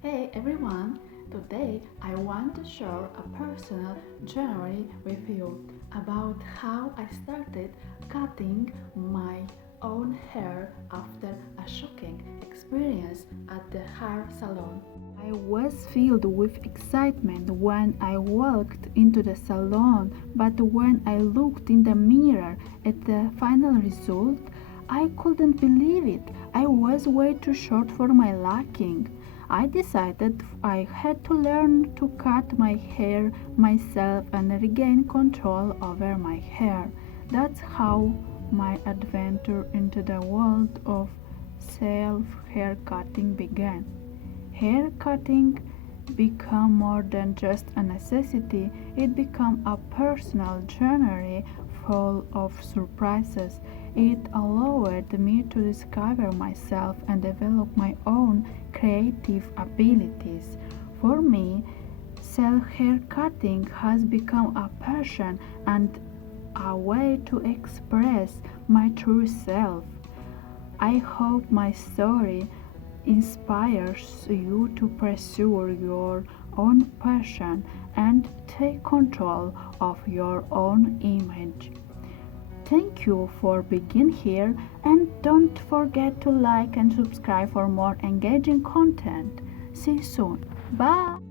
Hey everyone! Today I want to share a personal journey with you about how I started cutting my own hair after a shocking experience at the hair salon. I was filled with excitement when I walked into the salon, but when I looked in the mirror at the final result, I couldn't believe it. I was way too short for my liking. I decided I had to learn to cut my hair myself and regain control over my hair. That's how my adventure into the world of self hair cutting began. Hair cutting became more than just a necessity, it became a personal journey full of surprises. It allowed me to discover myself and develop my own creative abilities. For me, self hair cutting has become a passion and a way to express my true self. I hope my story inspires you to pursue your own passion and take control of your own image. Thank you for being here and don't forget to like and subscribe for more engaging content. See you soon. Bye.